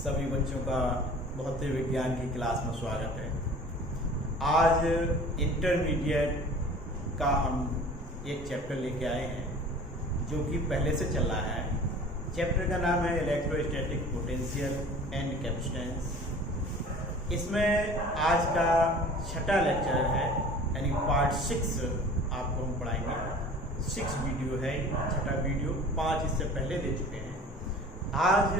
सभी बच्चों का भौतिक विज्ञान की क्लास में स्वागत है। आज इंटरमीडिएट का हम एक चैप्टर लेके आए हैं जो कि पहले से चल रहा है। चैप्टर का नाम है इलेक्ट्रोस्टैटिक पोटेंशियल एंड कैपेसिटेंस। इसमें आज का छठा लेक्चर है, यानी पार्ट 6 आपको हम पढ़ाएंगे। 6 वीडियो है, छठा वीडियो, 5 इससे पहले दे चुके हैं। आज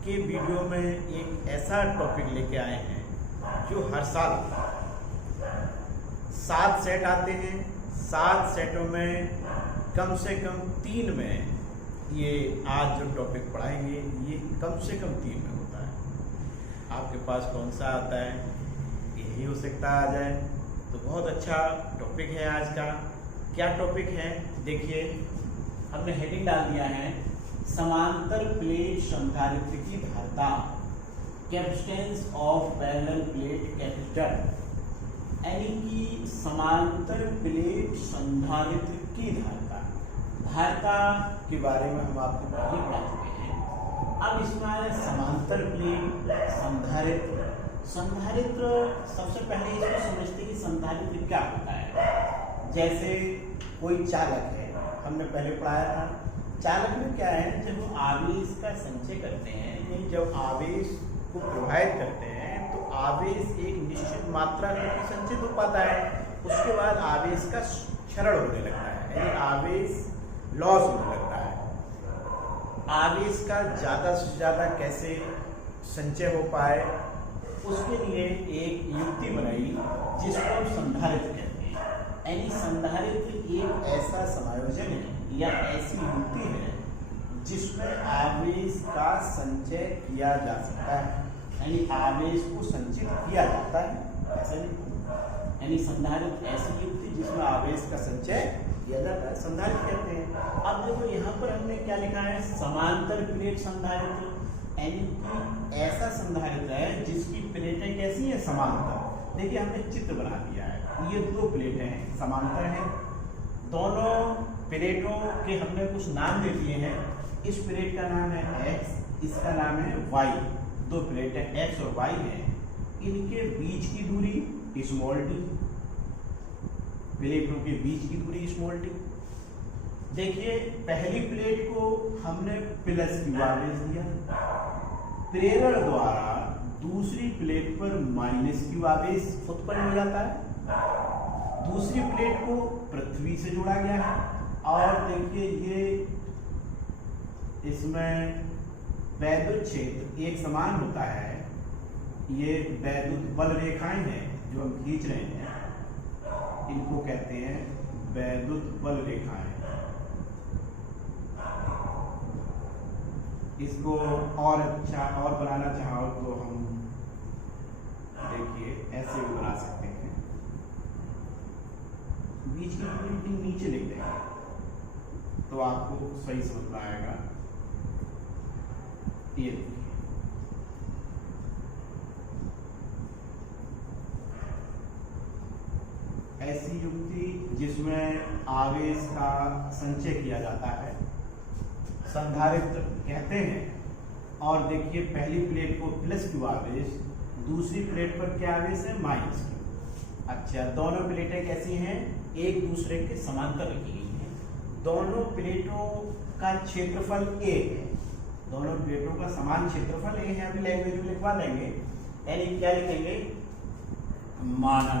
के वीडियो में एक ऐसा टॉपिक लेके आए हैं जो हर साल 7 सेट आते हैं। 7 सेटों में कम से कम 3 में ये आज जो टॉपिक पढ़ाएंगे ये कम से कम 3 में होता है। आपके पास कौन सा आता है, यही हो सकता आ जाए, तो बहुत अच्छा टॉपिक है आज का। क्या टॉपिक है देखिए, हमने हेडिंग डाल दिया है समांतर प्लेट संधारित्र की धारिता, capacitance of parallel plate capacitor, यानी कि समांतर प्लेट संधारित्र की धारिता के बारे में हम आपको पहले पढ़ा चुके हैं। अब इसमें आए समांतर प्लेट संधारित्र। सबसे पहले इसको समझते हैं कि संधारित्र क्या होता है। जैसे कोई चालक है, हमने पहले पढ़ाया था। चालक में क्या है, जब हम आवेश का संचय करते हैं, यानी जब आवेश को प्रवाहित करते हैं तो आवेश एक निश्चित मात्रा तक संचित हो पाता है, उसके बाद आवेश का क्षरण होने लगता है, यानी आवेश लॉस होने लगता है। आवेश का ज़्यादा से ज़्यादा कैसे संचय हो पाए, उसके लिए एक युक्ति बनाई जिसको हम संधारित्र कहते हैं। यानी संधारित्र एक ऐसा समायोजन है या ऐसी युक्ति है जिसमें आवेश का संचय किया जा सकता है, यानी आवेश को संचित किया जाता है, ऐसा नहीं। यानी संधारित्र ऐसी युक्ति जिसमें आवेश का संचय किया जाता है, संधारित्र कहते हैं। अब देखो यहाँ पर हमने क्या लिखा है, समांतर प्लेट संधारित्र, यानी कि ऐसा संधारित्र है जिसकी प्लेटें कैसी है, समांतर। देखिए हमने चित्र बना दिया है, ये 2 प्लेटें हैं, समांतर हैं। दोनों प्लेटों के हमने कुछ नाम दे दिए हैं। इस प्लेट का नाम है x, इसका नाम है y। 2 प्लेटें x और y हैं, इनके बीच की दूरी स्मॉल डी, प्लेटों के बीच की दूरी स्मॉल डी। देखिए पहली प्लेट को हमने प्लस q आवेश दिया, प्रेरण द्वारा दूसरी प्लेट पर माइनस q आवेश उत्पन्न हो जाता है। दूसरी प्लेट को पृथ्वी से जोड़ा गया है और देखिए ये इसमें वैद्युत क्षेत्र एक समान होता है। ये वैद्युत बल रेखाएं हैं जो हम खींच रहे हैं, इनको कहते हैं वैद्युत बल रेखाएं। इसको और अच्छा और बनाना चाहो तो हम देखिए ऐसे भी बना सकते हैं। बीच की दूरी नीचे लिख देंगे तो आपको सही समझ में आएगा। ये ऐसी युक्ति जिसमें आवेश का संचय किया जाता है, संधारित्र कहते हैं। और देखिए पहली प्लेट को प्लस q आवेश, दूसरी प्लेट पर क्या आवेश है, माइनस q। अच्छा, दोनों प्लेटें कैसी हैं, एक दूसरे के समांतर रखी गई हैं। दोनों प्लेटों का क्षेत्रफल a है, दोनों प्लेटों का समान क्षेत्रफल a है। अभी लैंग्वेज में लिखवा देंगे, यानी क्या लिखेंगे, माना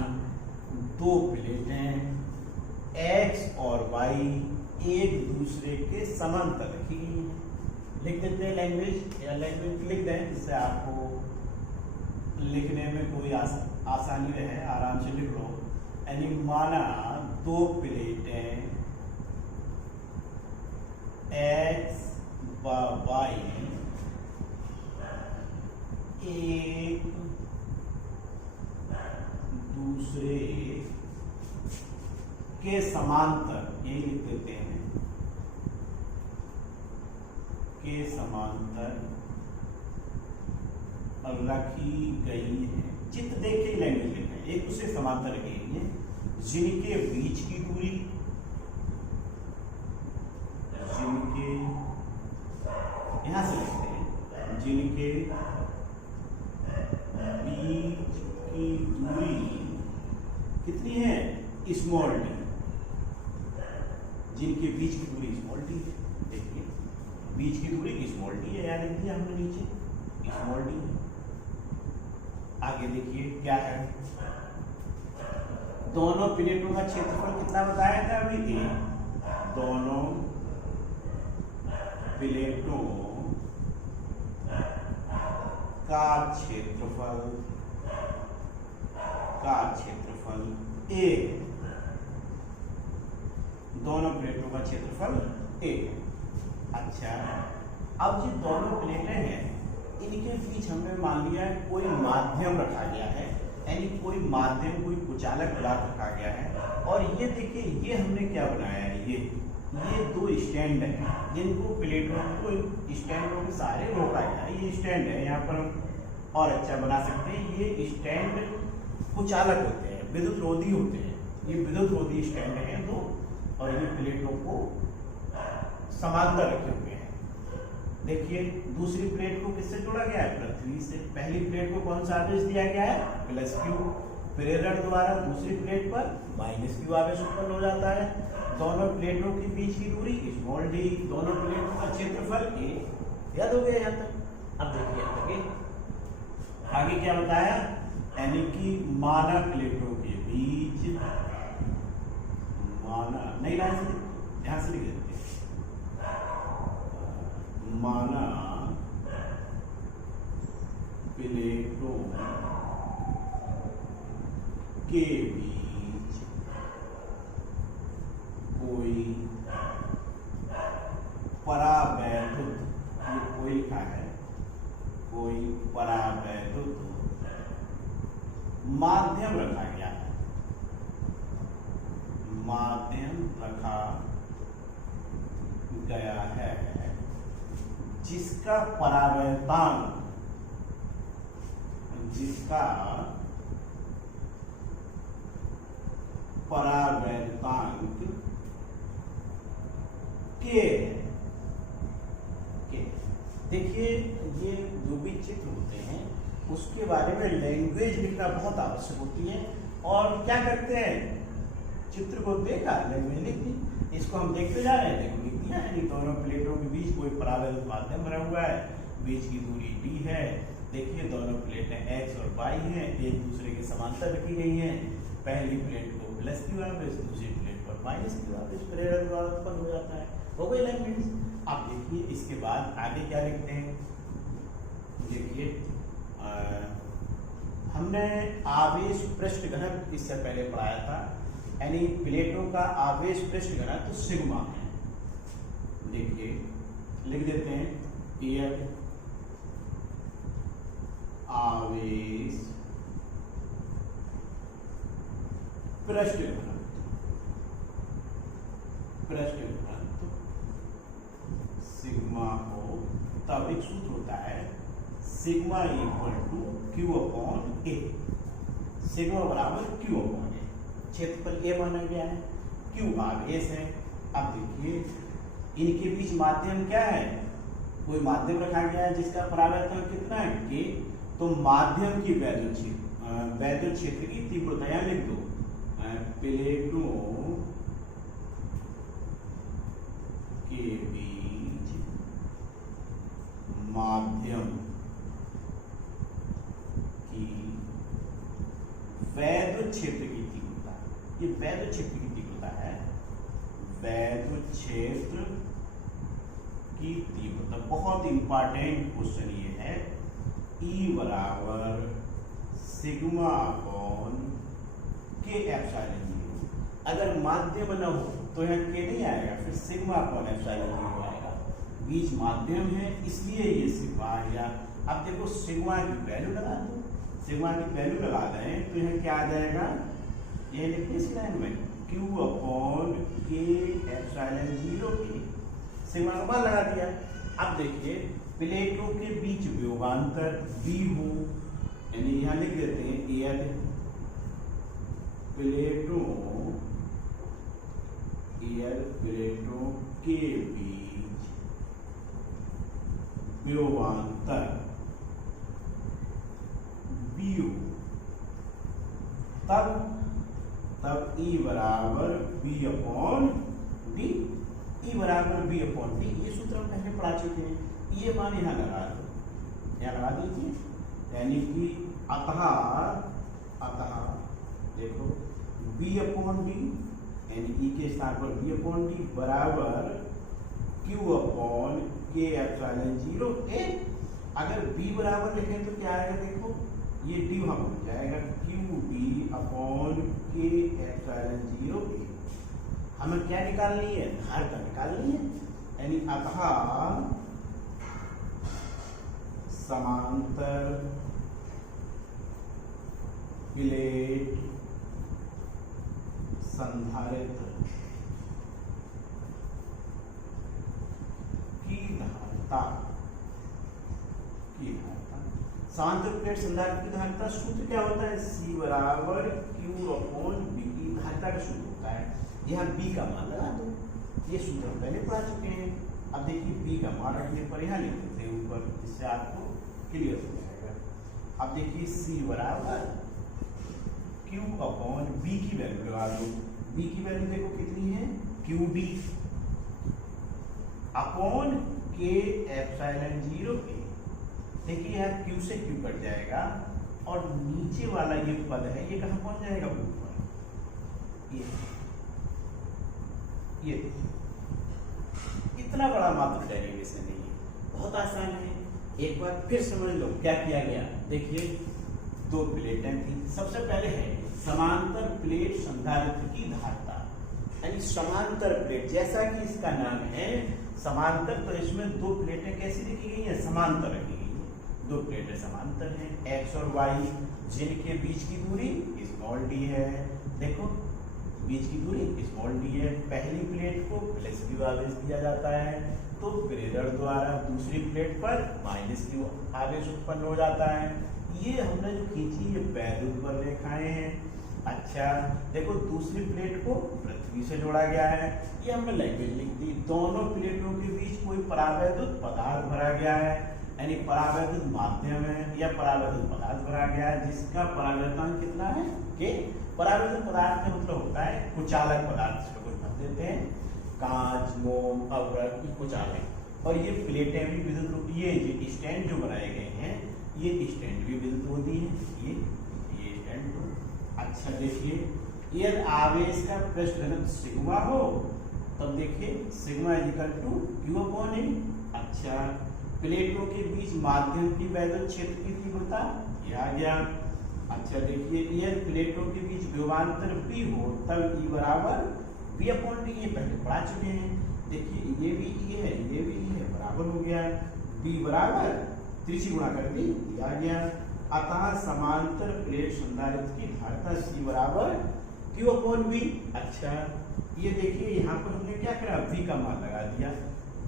2 प्लेटें x और y एक दूसरे के समांतर रखी गई हैं। लिख देते हैं लैंग्वेज, या लैंग्वेज लिख दें जिससे आपको लिखने में कोई आसानी रहे, आराम से लिख लो। यानी माना 2 प्लेटें x व y एक दूसरे के समांतर, यही लिख देते हैं, के समांतर रखी गई है। चित्र देख के लैंग्वेज लिखना है, एक दूसरे समांतर रखी गई है, जिनके बीच की दूरी, जिनके यहां से लिखते हैं जिनके बीच की दूरी कितनी है, स्मॉल डी, जिनके बीच की दूरी स्मॉल डी है। देखिए बीच की दूरी स्मॉल डी है, याद रखिए हमने नीचे स्मॉल डी है। आगे देखिए क्या है, दोनों प्लेटों का क्षेत्रफल कितना बताया था अभी, ए, दोनों प्लेटों का क्षेत्रफल ए, दोनों प्लेटों का क्षेत्रफल ए। अच्छा, अब जो दोनों प्लेटें हैं इनके बीच हमने मान लिया है कोई माध्यम रखा गया है, यानी कोई माध्यम, कोई कुचालक पदार्थ रखा गया है। और ये देखिए ये हमने क्या बनाया है, ये दो स्टैंड हैं जिनको प्लेटों को स्टैंडों के सहारे रोका गया है। ये स्टैंड है, यहाँ पर हम और अच्छा बना सकते हैं। ये स्टैंड कुचालक होते हैं, विद्युत रोधी होते हैं। ये विद्युत रोधी स्टैंड है दो, और ये प्लेटों को समांतर रखे हुए हैं। देखिए दूसरी प्लेट को किससे जोड़ा गया है, पृथ्वी से। पहली प्लेट को कौन सा आवेश दिया गया है, +q, प्रेरण द्वारा दूसरी प्लेट पर -q आवेश उत्पन्न हो जाता है। दोनों प्लेटों के बीच की दूरी स्मॉल डी, दोनों प्लेटों का क्षेत्रफल ए। याद हो गया यहाँ तक। अब देखिए आगे क्या बताया, यानी कि माना प्लेटों के बीच, माना नहीं लाइन से ध्यान से लिख देते, माना प्लेटों के बीच कोई परावैद्युत, ये कोई लिखा है, कोई परावैद्युत माध्यम रखा गया है, माध्यम रखा गया है, जिसका परावर्तांक के। देखिए ये जो भी चित्र होते हैं उसके बारे में लैंग्वेज लिखना बहुत आवश्यक होती है। और क्या करते हैं, चित्र को देखा, लैंग्वेज लिख दी, इसको हम देखते जा रहे हैं, देखो लिख दिया है। दोनों प्लेटों के बीच कोई परावैद्युत माध्यम बना हुआ है, बीच की दूरी d है। देखिए दोनों प्लेटें x और y हैं, एक दूसरे के समांतर रखी गई हैं। पहली प्लेट को +q आवेश, दूसरी प्लेट पर -q आवेश प्रेरण द्वारा उत्पन्न हो जाता है। हो गई लैंग्वेज। अब देखिए इसके बाद आगे क्या लिखते हैं, देखिए हमने आवेश पृष्ठ घनत्व इससे पहले पढ़ाया था, यानी प्लेटों का आवेश पृष्ठ घनत्व सिग्मा है। देखिए लिख देते हैं, यह आवेश पृष्ठ घनत्व सिग्मा हो, तब एक सूत्र होता है सिग्मा = Q/A। सिग्मा बराबर Q/A। क्षेत्रफल A माना गया है, Q आवेश है। अब देखिए इनके बीच माध्यम क्या है, कोई माध्यम रखा गया है जिसका परावर्तन कितना है, K। तो माध्यम की वैद्युत क्षेत्र की तीव्रता लिख दो, प्लेटों के बीच माध्यम की वैद्युत क्षेत्र की तीव्रता, ये वैद्युत क्षेत्र की तीव्रता है, वैद्युत क्षेत्र की तीव्रता। बहुत इंपॉर्टेंट क्वेश्चन ये है, E बराबर σ/K/ε0। अगर माध्यम न हो तो यहाँ K नहीं आएगा, फिर σ/ε0 आएगा। बीच माध्यम है इसलिए ये सिग्मा आ गया। अब देखो सिग्मा की वैल्यू लगा दो, सिग्मा की वैल्यू लगा दें तो यहाँ क्या आ जाएगा, ये लिखिए इस लाइन में Q/K/ε0 सिग्मा का मान लगा दिया। अब देखिए प्लेटों के बीच वियोगांतर b हो, यानी यहाँ लिख देते हैं यदि प्लेटों के बीच व्योमांतर बीओ, तब E बराबर बी अपॉन डी, E बराबर बी अपॉन डी। ये सूत्र हम पहले पढ़ा चुके हैं। ये मान यहाँ लगा दो, यहाँ लगा दीजिए, यानी कि अतः देखो बी अपॉन डी, यानी E के स्थान पर बी अपॉन डी बराबर Q अपॉन के एप्सिलॉन 0 ए। अगर B बराबर लिखें तो क्या आएगा, देखो ये डी वहां बन जाएगा, क्यू डी अपॉन के एप्सिलॉन 0 ए। हमें क्या निकालनी है, धारिता निकालनी है, यानी अतः समांतर प्लेट संधारित्र की धारिता, समांतर प्लेट संधारित्र की धारिता सूत्र क्या होता है, C बराबर Q अपॉन बी। धारिता का सूत्र होता है, यहाँ B का मान लगा दो, ये सूत्र हम पहले पढ़ा चुके हैं। अब देखिए B का मान रखने पर यहाँ लिख देते हैं ऊपर, इससे आपको क्लियर हो जाएगा। अब देखिए C बराबर Q अपॉन B की वैल्यू लगा दो। B की वैल्यू देखो कितनी है, QB अपॉन के एप्सिलॉन 0 ए। देखिए यहाँ Q से Q कट जाएगा और नीचे वाला ये पद है, ये कहाँ पहुंच जाएगा, ऊपर। ये इतना बड़ा मात्र डेरिवेशन नहीं है, बहुत आसान है। एक बार फिर समझ लो क्या किया गया। देखिए दो प्लेटें थी, सबसे पहले है समांतर प्लेट संधारित्र की धारिता, यानी समांतर प्लेट, जैसा कि इसका नाम है समांतर, तो इसमें दो प्लेटें कैसी लिखी गई है, समांतर रखी गई है। दो प्लेटें समांतर हैं, एक्स और वाई, जिनके बीच की दूरी स्मॉल डी है। देखो बीच की दूरी स्मॉल डी है। पहली प्लेट को प्लस क्यू आवेश दिया जाता है, तो प्रेरक द्वारा दूसरी प्लेट पर माइनस क्यू आवेश उत्पन्न हो जाता है। ये हमने जो खींची ये वैद्युत रेखाएं हैं। अच्छा देखो दूसरी प्लेट को पृथ्वी से जोड़ा गया है, ये हमने लैंग्वेज लिख दी। दोनों प्लेटों के बीच कोई परावैद्युत पदार्थ भरा गया है, यानी परावैद्युत माध्यम है या परावैद्युत पदार्थ भरा गया है, जिसका परावर्तन कितना है, के परावैद्युत पदार्थ का मतलब होता है कुचालक पदार्थ, इसको कुछ भर देते हैं, कांच, मोम, अवरक, कुचालक। और ये प्लेटें भी विद्युत रूप, ये स्टैंड जो बनाए गए हैं, ये स्टैंड भी विद्युत होती है, ये स्टैंड तो। अच्छा देखिए यदि आवेश का पृष्ठ घनत्व सिग्मा हो, तब देखिए sigma equal to Q upon A. अच्छा प्लेटों के बीच माध्यम की वैद्युत क्षेत्र की तीव्रता, ये आ गया। अच्छा देखिए यदि प्लेटों के बीच विभवांतर B हो, तब E बराबर B अपॉन डी, ये पहले पढ़ा चुके हैं। देखिए ये भी E है, ये भी E है, बराबर हो गया। B बराबर त्रिची गुणा कर दी, ये आ गया। अतः समांतर प्लेट संधारित्र की धारिता C बराबर Q अपॉन B। अच्छा ये देखिए यहाँ पर हमने क्या करा, V का मान लगा दिया,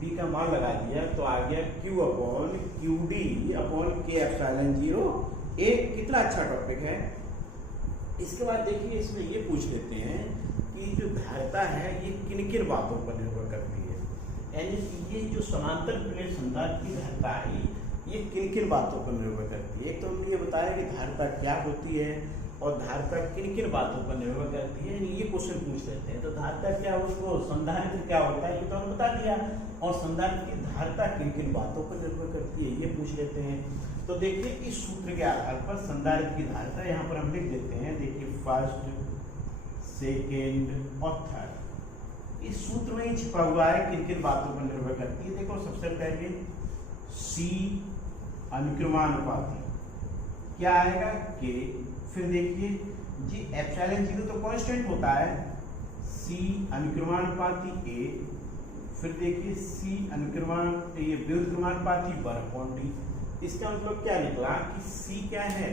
B का मान लगा दिया तो आ गया Q अपॉन QD अपॉन के एप्सिलॉन 0 ए। कितना अच्छा टॉपिक है। इसके बाद देखिए इसमें ये पूछ लेते हैं कि जो धारिता है ये किन किन बातों पर निर्भर करती है, यानी ये जो समांतर प्लेट संधारित्र की धारिता है ये किन किन बातों पर निर्भर करती है। एक तो हमने ये बताया कि धारिता क्या होती है और धारिता किन किन बातों पर निर्भर करती है, ये क्वेश्चन पूछ लेते हैं। तो धारिता क्या हो, उसको संधारित्र क्या होता है ये तो हमने बता दिया, और संधारित्र की धारिता किन किन बातों पर निर्भर करती है ये पूछ लेते हैं। तो देखिए इस सूत्र के आधार पर संधारित्र की धारिता यहाँ पर हम लिख देते हैं। देखिए फर्स्ट, सेकेंड और थर्ड, इस सूत्र में ही छिपा हुआ है किन किन बातों पर निर्भर करती है। देखो सबसे पहले C अनुक्रमानुपाती क्या आएगा, के। फिर देखिए जी एप्सिलॉन 0 तो कांस्टेंट होता है, C अनुक्रमानुपाती A। फिर देखिए C ये व्युत्क्रमानुपाती बर्नौली डी। इसका मतलब क्या निकला कि C क्या है,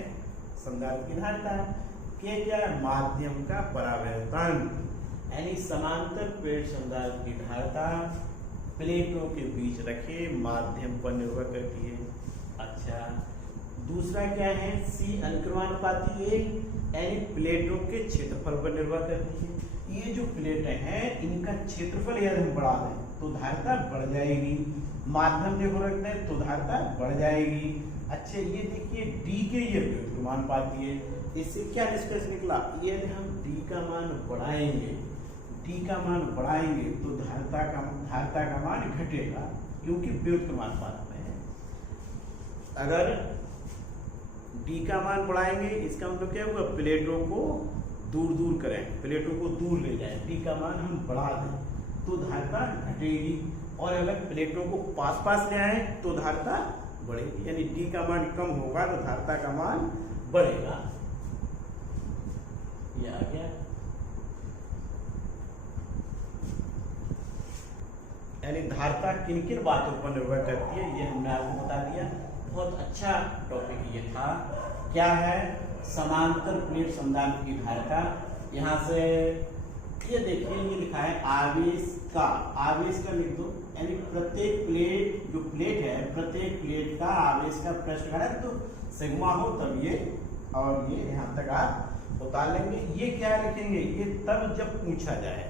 संधारित्र की धारिता, के क्या है, माध्यम का परावर्तन, यानी समांतर प्लेट संधारित्र की धारिता प्लेटों के बीच रखे माध्यम पर निर्भर करती है। अच्छा दूसरा क्या है, C अनुक्रमानुपाती A, यानी प्लेटों के क्षेत्रफल पर निर्भर करती है। ये जो प्लेटें हैं इनका क्षेत्रफल यदि हम बढ़ा दें तो धारिता बढ़ जाएगी। माध्यम देखो रखते हैं तो धारिता बढ़ जाएगी। अच्छा ये देखिए डी के ये व्युत्क्रमानुपात है, इससे क्या निष्कर्ष निकला, यदि हम डी का मान बढ़ाएंगे, डी का मान बढ़ाएंगे तो धारिता का मान घटेगा, क्योंकि व्युत्क्रमानुपात में है। अगर डी का मान बढ़ाएंगे इसका मतलब क्या होगा, प्लेटों को दूर दूर करें, प्लेटों को दूर ले जाए, डी का मान हम बढ़ा दें तो धारिता घटेगी, और अगर प्लेटों को पास पास ले आए तो धारिता बढ़ेगी, यानी डी का मान कम होगा तो धारिता का मान बढ़ेगा। ये आ गया, यानी धारिता किन किन बातों पर निर्भर करती है ये हमने आपको बता दिया। बहुत अच्छा टॉपिक ये था। क्या है, समांतर प्लेट संधारित्र की धारिता। यहाँ से ये देखिए ये लिखा है आवेश का लिख दो, यानी प्रत्येक प्लेट जो प्लेट है प्रत्येक प्लेट का आवेश का पृष्ठ घनत्व तो सिग्मा हो तब ये, और ये यहाँ तक आप उतार लेंगे। ये क्या लिखेंगे, ये तब जब पूछा जाए,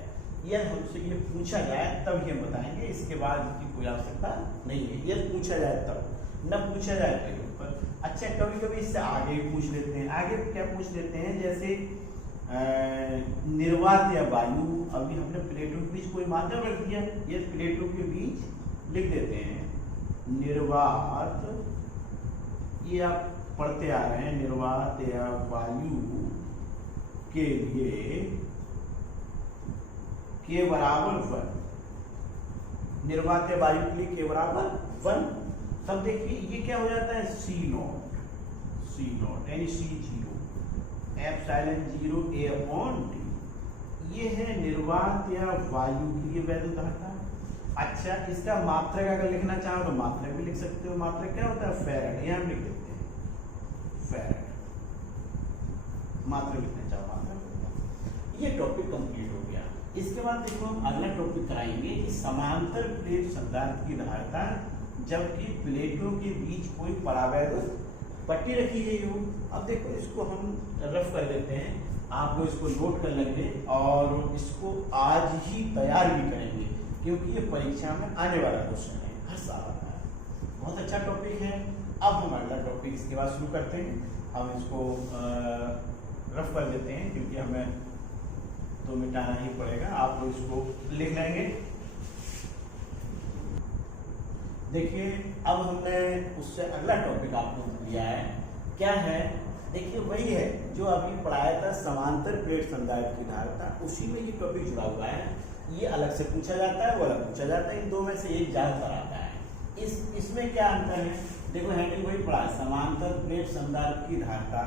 यह हमसे ये पूछा जाए तब ये बताएंगे, इसके बाद इसकी कोई आवश्यकता नहीं है। यदि पूछा जाए तब, न पूछा जाए तो ऊपर। अच्छा कभी कभी इससे आगे भी पूछ लेते हैं, आगे क्या पूछ लेते हैं, जैसे निर्वात या वायु, अभी हमने प्लेटों के बीच कोई माध्यम रख दिया, ये प्लेटों के बीच लिख देते हैं निर्वात, ये आप पढ़ते आ रहे हैं, निर्वात या वायु के लिए के बराबर 1, निर्वात या वायु के लिए के बराबर 1, तब देखिए ये क्या हो जाता है सी नॉट यानी सी 0 एप्सिलॉन 0 A अपॉन डी, ये है निर्वात या वायु के लिए वैद्युत धारिता। अच्छा इसका मात्रक अगर लिखना चाहो तो मात्रक भी लिख सकते हो, मात्रक क्या होता है फैराड, यहाँ लिख देते हैं फैराड, मात्रक लिखना चाहो मात्रक। ये टॉपिक कंप्लीट हो गया। इसके बाद देखो हम अगला टॉपिक कराएंगे कि समांतर प्लेट संधारित्र की धारिता जबकि प्लेटों के बीच कोई परावैद्युत पट्टी रखी गई हो। अब देखो इसको हम रफ कर लेते हैं, आप लोग इसको नोट कर लेंगे और इसको आज ही तैयार भी करेंगे, क्योंकि ये परीक्षा में आने वाला क्वेश्चन है, हर साल आता है। बहुत अच्छा टॉपिक है। अब हम अगला टॉपिक इसके बाद शुरू करते हैं। हम इसको रफ कर लेते हैं, क्योंकि हमें तो मिटाना ही पड़ेगा, आप लोग इसको लिख लेंगे। देखिए अब हमने उससे अगला टॉपिक आपको दिया है, क्या है, देखिए वही है जो अभी पढ़ाया था समांतर प्लेट संधारित्र की धारिता, उसी में ये टॉपिक जुड़ा हुआ है। ये अलग से पूछा जाता है, वो अलग पूछा जाता है, इन दो में से एक ज्यादातर आता है। इसमें क्या अंतर है, देखो हेडिंग वही पढ़ा, समांतर प्लेट संधारित्र की धारिता।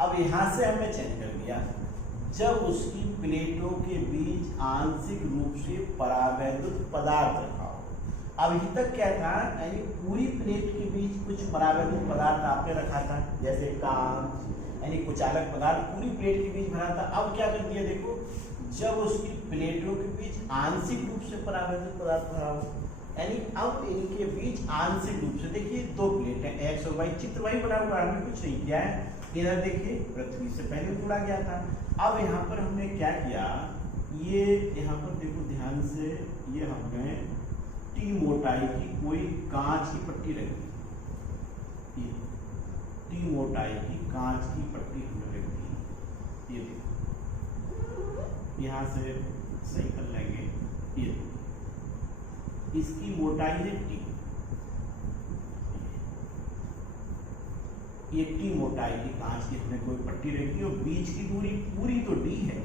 अब यहाँ से हमने चेंज कर दिया, जब उसकी प्लेटों के बीच आंशिक रूप से परावैद्युत पदार्थ रखा हो। अभी तक क्या था, यानी पूरी प्लेट के बीच कुछ परावैद्युत पदार्थ आपने रखा था, जैसे कांच यानी कुचालक पदार्थ पूरी प्लेट के बीच भरा था। अब क्या कर दिया, देखो जब उसकी प्लेटों के बीच आंशिक रूप से परावैद्युत पदार्थ भरा हो, यानी अब इनके बीच आंशिक रूप से, देखिए दो प्लेट है एक्स और वाई, चित्र वही बना हुआ है, हमने कुछ नहीं किया है। इधर देखिए पृथ्वी से पहले जुड़ा गया था। अब यहाँ पर हमने क्या किया, ये यहाँ पर देखो ध्यान से, ये हमने टी मोटाई की कोई कांच की पट्टी रख दी, ये टी मोटाई की कांच की पट्टी हमने रख दी। ये देखो यहाँ से सही कर लेंगे, ये इसकी मोटाई है टी, ये टी मोटाई की कांच की हमने कोई पट्टी रखी और बीच की दूरी पूरी तो डी है,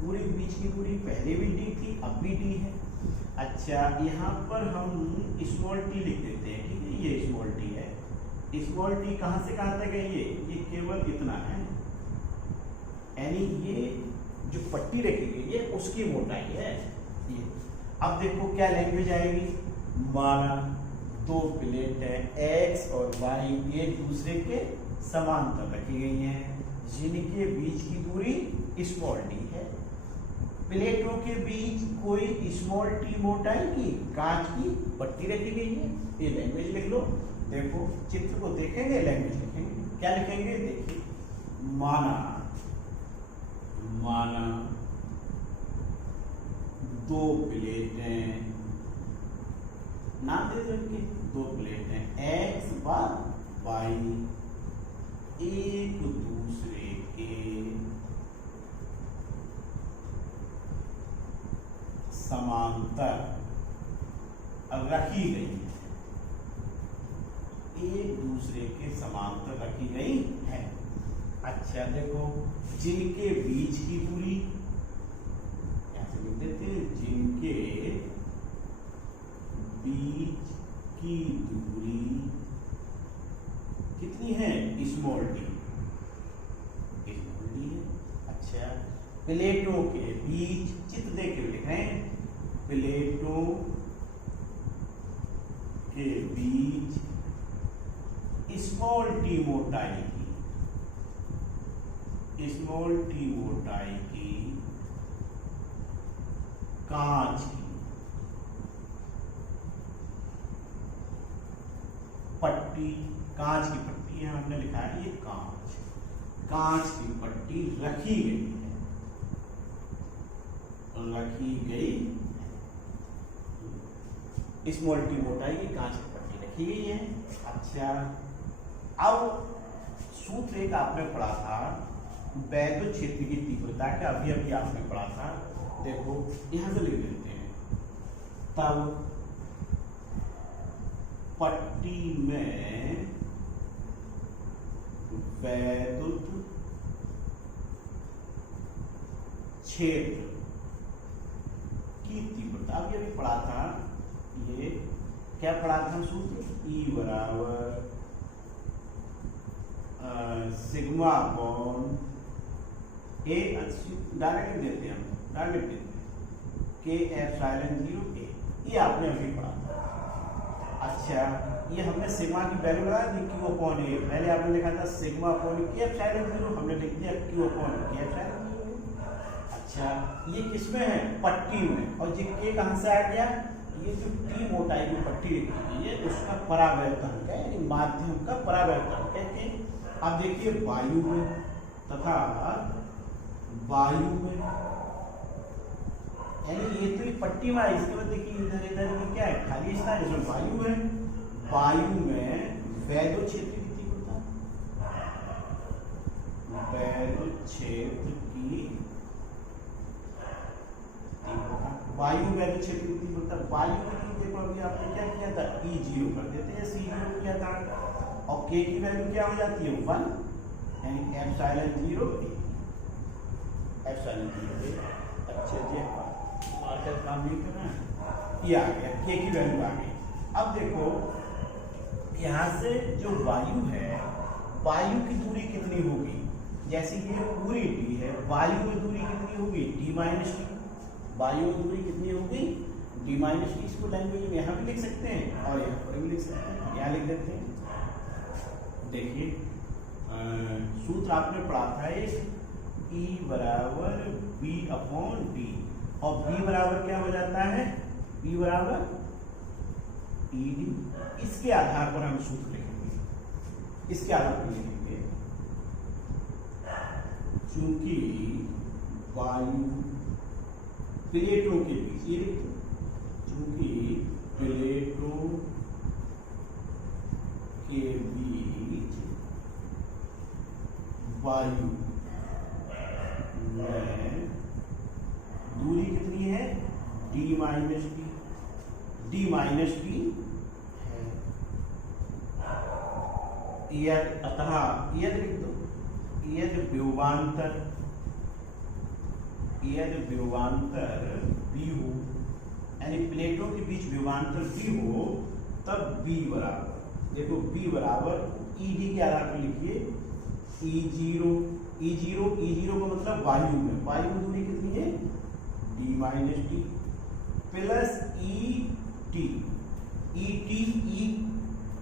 पूरी बीच की दूरी पहले भी डी थी अब भी डी है। अच्छा यहाँ पर हम स्मॉल टी लिख देते हैं, ठीक है, ये स्मॉल टी है। स्मॉल टी कहाँ से कहाँ तक है, ये केवल इतना है, यानी ये जो पट्टी रखी गई है उसकी मोटाई है ये। अब देखो क्या लैंग्वेज आएगी, माना दो प्लेट है एक्स और वाई एक दूसरे के समांतर रखी गई हैं, जिनके बीच की दूरी स्मॉल टी है। प्लेटों के बीच कोई स्मॉल टी मोटाई की कांच की पट्टी रखी गई है। ये लैंग्वेज लिख लो, देखो चित्र को देखेंगे लैंग्वेज लिखेंगे, क्या लिखेंगे, देखिए माना दो प्लेटें नाम दे दो इनके, दो प्लेट हैं एक्स व वाई, एक दूसरे के समांतर रखी गई है, एक दूसरे के समांतर रखी गई है। अच्छा देखो, जिनके बीच की दूरी ऐसे लिख देते हैं, जिनके बीच की दूरी कितनी है, स्मॉल डी, स्मॉल डी है। अच्छा, प्लेटों के बीच, चित्र देख के लिख रहे हैं, प्लेटों के बीच स्मॉल टी मोटाई की, स्मॉल टी मोटाई की कांच की पट्टी, कांच की पट्टी है, हमने लिखा है ये कांच, कांच की पट्टी रखी गई है, रखी गई, स्मॉल टी मोटाई की कांच की पट्टी रखी गई है। अच्छा, अब सूत्र एक आपने पढ़ा था वैद्युत क्षेत्र की तीव्रता का, अभी अभी आपने पढ़ा था, देखो यहां से लिख देते हैं, तब पट्टी में वैद्युत क्षेत्र की तीव्रता, अभी अभी पढ़ा था, ये क्या पढ़ा था सूत्र, E बराबर सिग्मा अपॉन ए, डायरेक्ट देते हैं हम, डायरेक्ट देते हैं के एप्सिलॉन 0 ए, ये आपने अभी पढ़ा था। अच्छा, ये हमने सिग्मा की वैल्यू लगा दी क्यू अपॉन ए, पहले आपने लिखा था सिग्मा अपॉन के एप्सिलॉन 0, हमने लिख दिया क्यू अपॉन के एप्सिलॉन 0। अच्छा, ये किसमें है, पट्टी में, और ये के कहां से आ गया, ये जो टी मोटाई की पट्टी लिखी गई है उसका परावर्तन है, यानी माध्यम का परावर्तन कहते हैं। अब देखिए वायु में तथा वायु में, यानी ये तो ये पट्टी में, इसके बाद देखिए इधर इधर ये क्या है, खाली स्थान, इसमें वायु है, वायु में वैद्युत क्षेत्र की तीव्रता, वैद्युत क्षेत्र की तीव्रता, वायु वैद्युत क्षेत्र की तीव्रता, वायु की देखो अभी आपने क्या किया था, E0 कर देते हैं, C0 किया था, और K की वैल्यू क्या हो जाती है 1, यानी एप्सिलॉन 0 ए, एप्सिलॉन 0 ए। अच्छा जी, मार्कर काम नहीं कर रहा है, ये आ गया, K की वैल्यू आ गई। अब देखो यहाँ से जो वायु है, वायु की दूरी कितनी होगी, जैसे ये पूरी टी है, वायु में दूरी कितनी होगी, टी माइनस टी, वायु में दूरी कितनी होगी, डी माइनस टी। इसको लैंग्वेज में यहाँ भी लिख सकते हैं और यहाँ पर भी लिख सकते हैं, यहाँ लिख देते हैं। देखिए सूत्र आपने पढ़ा था एक, E बराबर B अपॉन डी, और B बराबर क्या हो जाता है, B बराबर ED। इसके आधार पर हम सूत्र लिखेंगे, इसके आधार पर लिखेंगे, चूंकि वायु प्लेटों के बीच, ये चूंकि प्लेटों के बीच वायु में दूरी कितनी है, D minus T, D minus T है, अतः यदि लिख दो, यदि व्योमांतर, यदि व्योमांतर B हो, यानी प्लेटों के बीच व्योमांतर B हो, तब B बराबर, देखो B बराबर ED के आधार पर लिखिए E0, E0, E0 का मतलब वायु में, वायु में दूरी कितनी है, D minus T plus ET,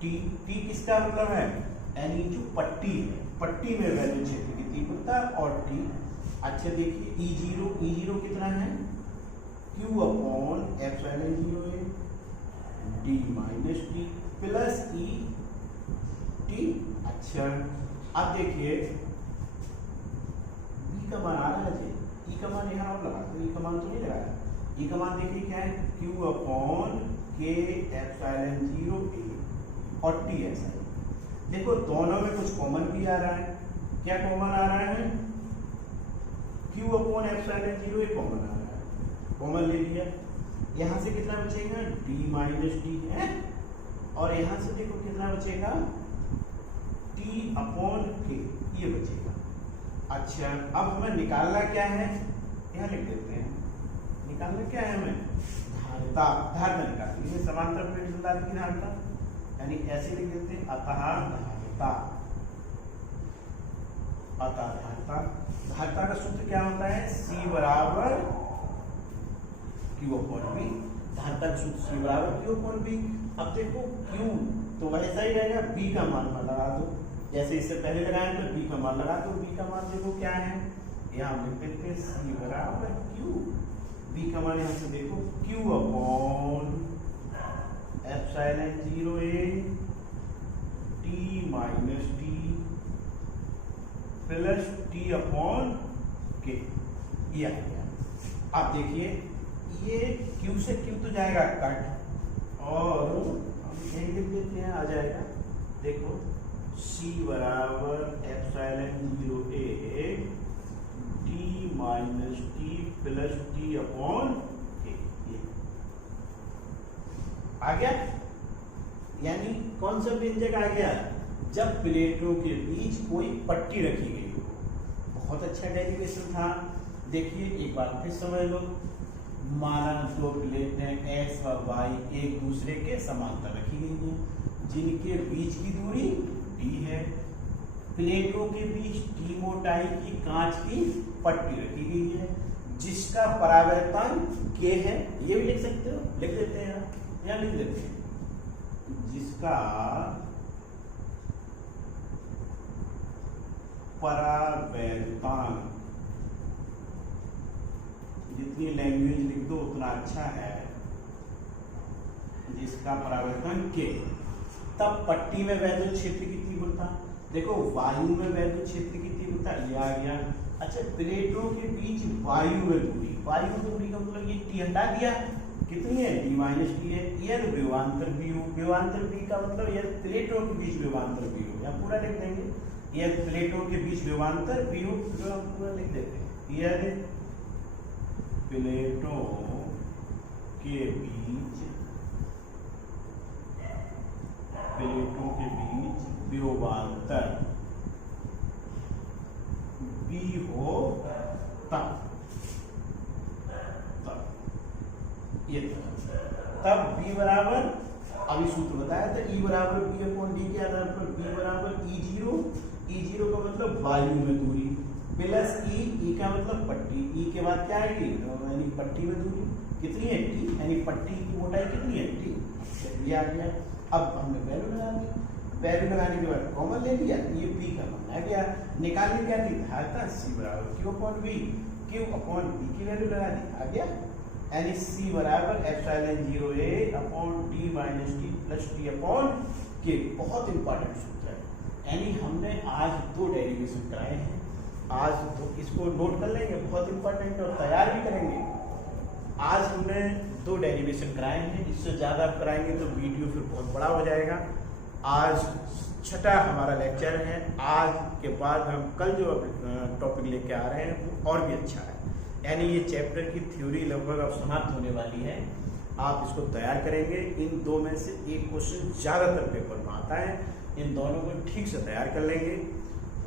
T किसका मतलब है, यानी जो पट्टी है, पट्टी में वैद्युत क्षेत्र की तीव्रता और टी। अच्छा देखिए E0 कितना है, Q अपॉन एप्सिलॉन 0 है, D minus T plus ET। अच्छा अब देखिए B का मान आ रहा है जी, E का मान यहाँ आप लगा, तो E का मान तो नहीं लगाया, E का मान देखिए क्या है, Q अपॉन के एप्सिलॉन 0 ए और टी ऐसा है। देखो दोनों में कुछ कॉमन भी आ रहा है। क्या कॉमन आ रहा है? क्यू अपॉन एप्सिलॉन 0 ए कॉमन आ रहा है, कॉमन ले लिया। यहाँ से कितना बचेगा? डी माइनस टी है, और यहाँ से देखो कितना बचेगा? टी अपॉन के, ये बचेगा। अच्छा अब हमें निकालना क्या है? यहाँ लिख देते हैं, निकालना क्या है हमें? धारिता। धारिता निकालनी है, समांतर प्लेट संधारित्र की धारिता, यानी ऐसे लिख देते हैं अतः धारिता। अतः धारिता, धारिता का सूत्र क्या होता है? C बराबर Q अपॉन V। धारिता का सूत्र C बराबर Q अपॉन V। अब देखो Q तो वैसा ही रहेगा, B का मान लगा दो, जैसे इससे पहले लगाए तो B का मान लगा दो। B का मान देखो क्या है, यहाँ हम लिख देते हैं C बराबर Q। B का मान यहाँ से देखो Q upon epsilon 0 A T minus T plus T upon के, ये आ गया। अब देखिए ये Q से Q तो जाएगा कट, और हम यही लिख देते हैं, आ जाएगा। देखो C बराबर epsilon 0 A T minus T plus T upon के, ये आ गया। यानी कौन सा व्यंजक आ गया? जब प्लेटों के बीच कोई पट्टी रखी गई हो। बहुत अच्छा डेरिवेशन था। देखिए एक बार फिर समझ लो, माना दो प्लेटें एक्स व वाई एक दूसरे के समांतर रखी गई हैं, जिनके बीच की दूरी डी है। प्लेटों के बीच टी मोटाई की कांच की पट्टी रखी गई है, जिसका परावर्तन के है। ये भी लिख सकते हो, लिख देते हैं, यहाँ लिख देते हैं, जिसका परावर्तन, जितनी लैंग्वेज लिख दो उतना अच्छा है, जिसका परावर्तन के। तब पट्टी में वैद्युत क्षेत्र की तीव्रता, देखो वायु में वैद्युत क्षेत्र की तीव्रता ये आ गया। अच्छा प्लेटों के बीच वायु में दूरी, वायु में दूरी का मतलब ये टी हटा दिया, कितनी है? डी माइनस टी है। यह विभवांतर बी हो, विभवांतर बी का मतलब यह प्लेटों के बीच विभवांतर बी हो, या पूरा लिख देंगे, यह प्लेटों के बीच विभवांतर बी हो, पूरा लिख देते हैं। यह प्लेटों के बीच, प्लेटों के बीच विभवांतर बी हो तब ये तब बी बराबर, अभी सूत्र बताया था, ई बराबर बी अपॉन डी के आधार पर बी बराबर ई जीरो। ई जीरो का मतलब वायु में दूरी, प्लस ई का मतलब पट्टी, ई के बाद क्या आएगी? यानी पट्टी में दूरी कितनी है? टी, यानी पट्टी की मोटाई कितनी है? टी। ये आ गया। अब हमने वैल्यू लगा दी, वैल्यू लगाने के बाद कॉमन ले लिया, ये पी का मान आ गया। निकालने क्या थी? धारिता सी बराबर Q upon V, Q upon V की वैल्यू लगा दी, आ गया। यानी सी बराबर epsilon 0 A upon T minus T plus T upon K. बहुत इंपॉर्टेंट सूत्र है। यानी हमने आज 2 डेरिवेशन कराए हैं, आज तो इसको नोट कर लेंगे, बहुत इंपॉर्टेंट, और तैयार भी करेंगे। आज हमने 2 डेरिवेशन कराए हैं, इससे ज़्यादा कराएंगे तो वीडियो फिर बहुत बड़ा हो जाएगा। आज छठा हमारा लेक्चर है। आज के बाद हम कल जो टॉपिक लेके आ रहे हैं वो और भी अच्छा है। यानी ये चैप्टर की थ्योरी लगभग अब समाप्त होने वाली है। आप इसको तैयार करेंगे, इन 2 में से एक क्वेश्चन ज़्यादातर पेपर में आता है, इन दोनों को ठीक से तैयार कर लेंगे।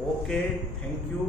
Okay, thank you.